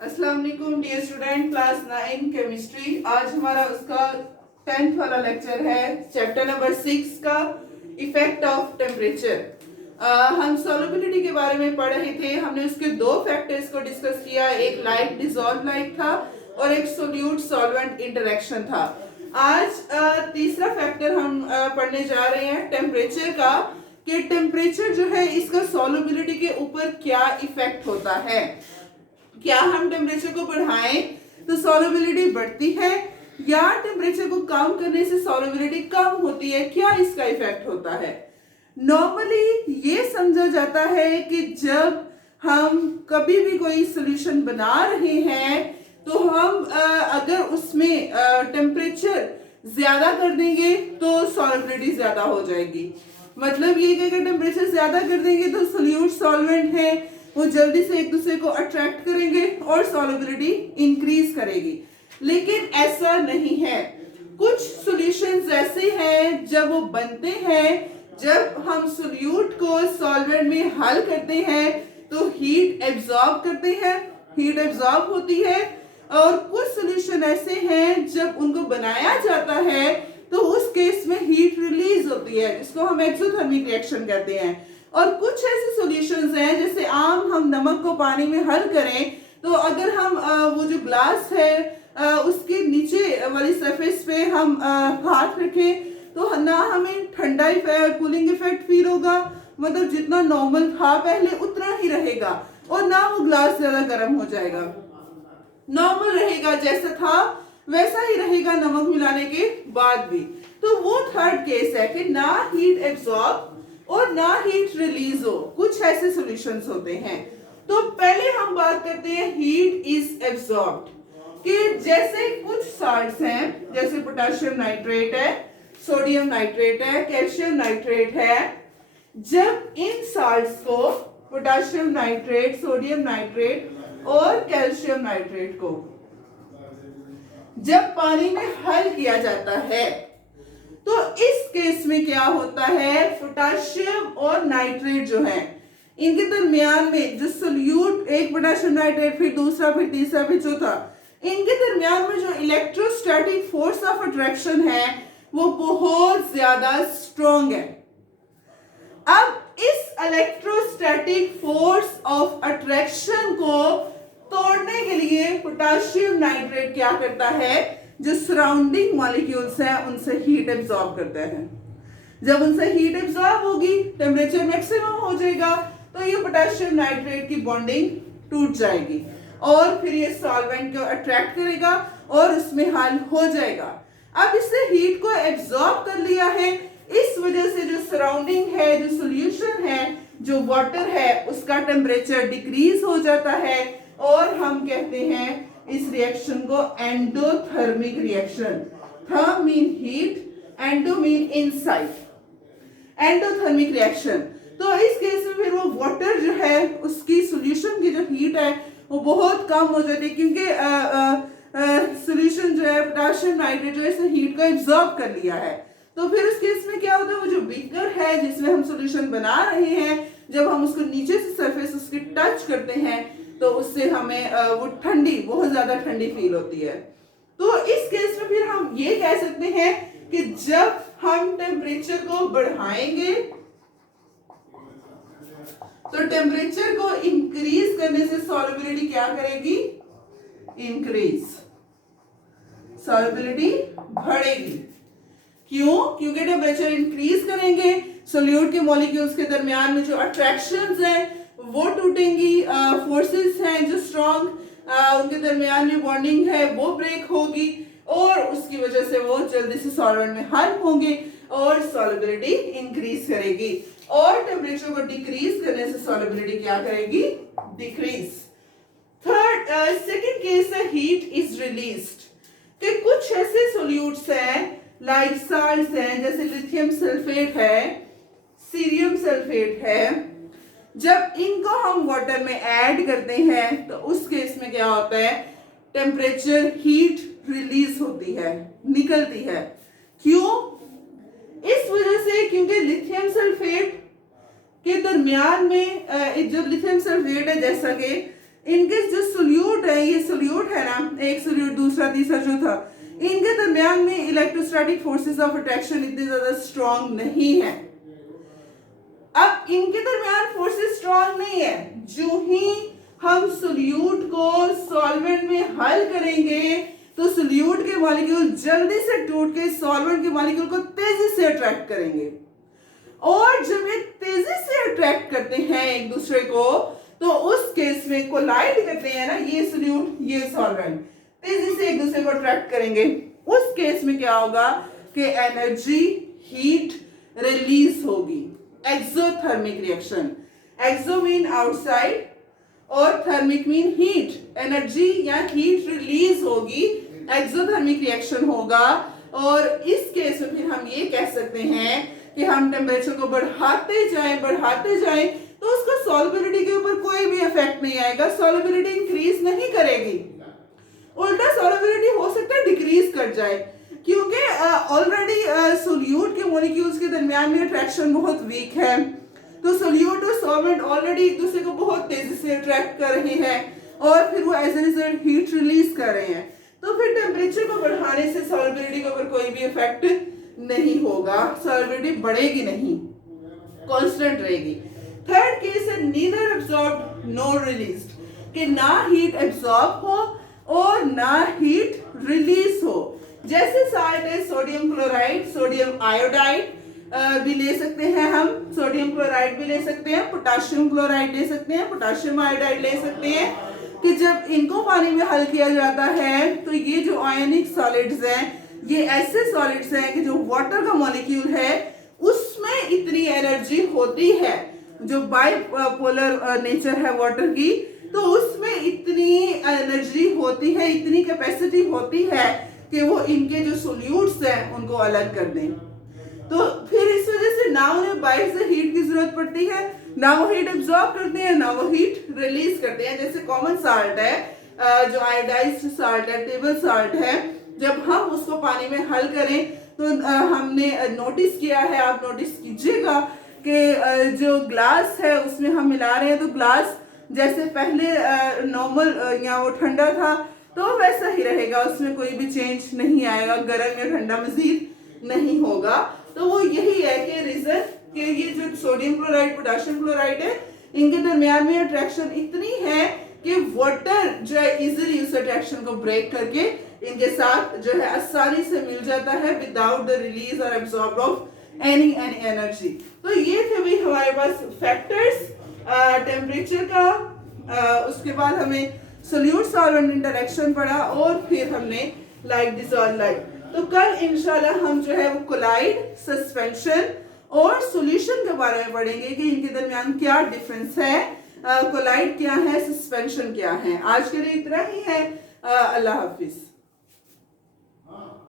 अस्सलाम वालेकुम dear student, class 9 chemistry. आज हमारा उसका 10th वाला लेक्चर है, चैप्टर नंबर 6 का इफेक्ट ऑफ टेम्परेचर। हम सॉल्युबिलिटी के बारे में पढ़ रहे थे। हमने उसके दो फैक्टर्स को डिस्कस किया, एक लाइट डिसॉल्व लाइट था और एक सोल्यूट सॉल्वेंट इंटरेक्शन था। आज तीसरा फैक्टर हम पढ़ने जा रहे हैं टेम्परेचर का, कि टेम्परेचर जो है इसका सॉल्युबिलिटी के ऊपर क्या इफेक्ट होता है। क्या हम टेम्परेचर को बढ़ाएं तो सॉल्युबिलिटी बढ़ती है, या टेम्परेचर को कम करने से सॉल्युबिलिटी कम होती है, क्या इसका इफेक्ट होता है। नॉर्मली ये समझा जाता है कि जब हम कभी भी कोई सॉल्यूशन बना रहे हैं तो हम अगर उसमें टेम्परेचर ज्यादा कर देंगे तो सॉल्युबिलिटी ज्यादा हो जाएगी। मतलब ये कि अगर टेम्परेचर ज्यादा कर देंगे तो सोल्यूट सॉल्वेंट है वो जल्दी से एक दूसरे को अट्रैक्ट करेंगे और सॉल्युबिलिटी इंक्रीज करेगी। लेकिन ऐसा नहीं है। कुछ सॉल्यूशंस ऐसे हैं जब वो बनते हैं, जब हम सोल्यूट को सॉल्वेंट में हल करते हैं तो हीट एब्जॉर्ब करते हैं, हीट एब्जॉर्ब होती है। और कुछ सॉल्यूशन ऐसे हैं जब उनको बनाया जाता है तो उस केस में हीट रिलीज होती है, जिसको हम एक्सोथर्मिक रिएक्शन कहते हैं। और कुछ ऐसे सॉल्यूशंस हैं, जैसे आम हम नमक को पानी में हल करें तो अगर हम वो जो ग्लास है उसके नीचे वाली सरफेस पे हम हाथ रखें तो ना हमें ठंडा इफेक्ट कूलिंग इफेक्ट फील होगा, मतलब जितना नॉर्मल था पहले उतना ही रहेगा, और ना वो ग्लास ज्यादा गर्म हो जाएगा, नॉर्मल रहेगा जैसा था वैसा ही रहेगा नमक मिलाने के बाद भी। तो वो थर्ड केस है कि ना हीट एब्जॉर्ब और ना हीट रिलीज हो। कुछ ऐसे सॉल्यूशंस होते हैं। तो पहले हम बात करते हैं हीट इज एब्जॉर्ब्ड, कि जैसे कुछ साल्ट्स हैं, जैसे पोटेशियम नाइट्रेट है, सोडियम नाइट्रेट है, कैल्शियम नाइट्रेट है। जब इन साल्ट्स को, पोटेशियम नाइट्रेट, सोडियम नाइट्रेट और कैल्शियम नाइट्रेट को जब पानी में हल किया जाता है तो इस केस में क्या होता है, पोटेशियम और नाइट्रेट जो है इनके दरमियान में जो सोल्यूट, एक पोटेशियम नाइट्रेट फिर दूसरा फिर तीसरा फिर चौथा, इनके दरमियान में जो इलेक्ट्रोस्टैटिक फोर्स ऑफ अट्रैक्शन है वो बहुत ज्यादा स्ट्रॉन्ग है। अब इस इलेक्ट्रोस्टैटिक फोर्स ऑफ अट्रैक्शन को तोड़ने के लिए पोटेशियम नाइट्रेट क्या करता है, जो सराउंडिंग मॉलिक्यूल्स हैं उनसे हीट एब्जॉर्ब करते हैं। जब उनसे हीट एब्जॉर्ब होगी, टेम्परेचर मैक्सिमम हो जाएगा, तो ये पोटेशियम नाइट्रेट की बॉन्डिंग टूट जाएगी और फिर ये सॉल्वेंट को अट्रैक्ट करेगा और उसमें हल हो जाएगा। अब इससे हीट को एब्जॉर्ब कर लिया है, इस वजह से जो सराउंडिंग है, जो सोल्यूशन है, जो वाटर है, उसका टेम्परेचर डिक्रीज हो जाता है और हम कहते हैं इस रिएक्शन को endothermic reaction. Therm mean heat, endo mean inside, endothermic reaction. तो इस केस में फिर वो वाटर जो है उसकी सॉल्यूशन की जो हीट है वो बहुत कम हो जाती है, क्योंकि सॉल्यूशन जो है पोटेशियम नाइट्रेट जो है इसने हीट को एब्जॉर्ब कर लिया है। तो फिर उस केस में क्या होता है, वो जो बीकर है जिसमें हम सॉल्यूशन बना रहे हैं, जब हम उसको नीचे से सरफेस उसकी टच करते हैं तो उससे हमें वो ठंडी, बहुत ज्यादा ठंडी फील होती है। तो इस केस में फिर हम ये कह सकते हैं कि जब हम टेम्परेचर को बढ़ाएंगे तो टेम्परेचर को इंक्रीज करने से सॉल्युबिलिटी क्या करेगी, इंक्रीज, सॉल्युबिलिटी बढ़ेगी। क्यों? क्योंकि टेम्परेचर इंक्रीज करेंगे, सोल्यूट के मॉलिक्यूल्स के दरमियान में जो अट्रैक्शंस हैं वो टूटेंगी, फोर्सेस हैं जो स्ट्रॉन्ग, उनके दरमियान में बॉन्डिंग है वो ब्रेक होगी और उसकी वजह से वो जल्दी से सॉल्वेंट में हल होंगे और सॉल्युबिलिटी इंक्रीज करेगी। और टेम्परेचर को डिक्रीज करने से सॉल्युबिलिटी क्या करेगी, डिक्रीज। थर्ड, सेकंड केस है हीट इज रिलीज्ड, कि कुछ ऐसे सोल्यूट्स हैं, लाइक साल्ट्स हैं, जैसे लिथियम सल्फेट है, सीरियम सल्फेट है, जब इनको हम वाटर में ऐड करते हैं तो उस केस में क्या होता है, टेम्परेचर, हीट रिलीज होती है, निकलती है। क्यों? इस वजह से क्योंकि लिथियम सल्फेट के दरमियान में जो लिथियम सल्फेट है, जैसा कि इनके जो सोल्यूट है ये एक सोल्यूट, दूसरा, तीसरा, चौथा, इनके दरमियान में इलेक्ट्रोस्टैटिक फोर्सेस ऑफ अट्रैक्शन इतने ज्यादा स्ट्रॉन्ग नहीं है। अब इनके दरमियान फोर्सेस स्ट्रॉन्ग नहीं है, जो ही हम सोल्यूट को सॉल्वेंट में हल करेंगे तो सोल्यूट के मॉलिक्यूल जल्दी से टूट के सॉल्वेंट के मॉलिक्यूल को तेजी से अट्रैक्ट करेंगे, और जब ये तेजी से अट्रैक्ट करते हैं एक दूसरे को तो उस केस में कोलाइड करते हैं ना, ये सोल्यूट ये सॉल्वेंट तेजी से एक दूसरे को अट्रैक्ट करेंगे। उस केस में क्या होगा कि एनर्जी हीट रिलीज होगी, एक्सोथर्मिक रिएक्शन। एक्सो मीन आउटसाइड और थर्मिक मीन हीट, एनर्जी या हीट रिलीज होगी, एक्सोथर्मिक रिएक्शन होगा। और इस केस में फिर हम ये कह सकते हैं कि हम टेम्परेचर को बढ़ाते जाएं तो उसका सॉल्युबिलिटी के ऊपर कोई भी इफेक्ट नहीं आएगा, सॉल्युबिलिटी इंक्रीज नहीं करेगी, उल्टा सॉल्युबिलिटी हो सकता है डिक्रीज कर जाए, क्योंकि ऑलरेडी सोल्यूट के मॉलिक्यूल्स के दरमियान में अट्रैक्शन बहुत वीक है। तो सोल्यूट और सॉल्वेंट ऑलरेडी एक दूसरे को बहुत तेजी से अट्रैक्ट कर रहे हैं और फिर वो as a result heat release कर रहे हैं, तो फिर टेम्परेचर को बढ़ाने से सॉल्युबिलिटी के ऊपर कोई भी इफेक्ट नहीं होगा, सॉल्युबिलिटी बढ़ेगी नहीं, कांस्टेंट रहेगी। थर्ड केस है नीदर एब्सॉर्ब नॉर रिलीज्ड, कि ना हीट एब्सॉर्ब हो और ना हीट रिलीज हो। जैसे साल्ट है सोडियम क्लोराइड, सोडियम आयोडाइड भी ले सकते हैं हम, सोडियम क्लोराइड भी ले सकते हैं, पोटाशियम क्लोराइड ले सकते हैं, पोटाशियम आयोडाइड ले सकते हैं, कि जब इनको पानी में हल किया जाता है तो ये जो आयनिक सॉलिड्स हैं ये ऐसे सॉलिड्स हैं कि जो वाटर का मॉलिक्यूल है उसमें इतनी एनर्जी होती है, जो बाइपोलर नेचर है वाटर की, तो उसमें इतनी एनर्जी होती है, इतनी कैपेसिटी होती है कि वो इनके जो सोल्यूट्स हैं उनको अलग कर दें। तो फिर इस वजह से ना उन्हें बाहर से हीट की जरूरत पड़ती है, ना वो हीट एब्जॉर्ब करते हैं, ना वो हीट रिलीज करते हैं। जैसे कॉमन साल्ट है, जो आयोडाइज्ड साल्ट है, टेबल साल्ट है, जब हम उसको पानी में हल करें तो हमने नोटिस किया है, आप नोटिस कीजिएगा कि जो ग्लास है उसमें हम मिला रहे हैं तो ग्लास जैसे पहले नॉर्मल या वो ठंडा था तो वैसा ही रहेगा, उसमें कोई भी चेंज नहीं आएगा, गर्म या ठंडा मजीद नहीं होगा। तो वो यही है कि रीजन कि ये जो सोडियम क्लोराइड पोटाशियम क्लोराइड है इनके दरमियान में अट्रैक्शन इतनी है कि वाटर जो है इजीली उस अट्रैक्शन को ब्रेक करके इनके साथ जो है आसानी से मिल जाता है विदाउट द रिलीज और एब्सॉर्ब ऑफ एनी एनर्जी। तो ये थे भाई हमारे पास फैक्टर्स टेम्परेचर का। उसके बाद हमें सोल्यूट सॉल्वेंट इंटरेक्शन पढ़ा और फिर हमने लाइक डिसॉल्व लाइक। तो कल इंशाल्लाह हम जो है वो कोलाइड, सस्पेंशन और सॉल्यूशन के बारे में पढ़ेंगे कि इनके दरमियान क्या डिफरेंस है, कोलाइड क्या है, सस्पेंशन क्या है। आज के लिए इतना ही है। अल्लाह हाफिज।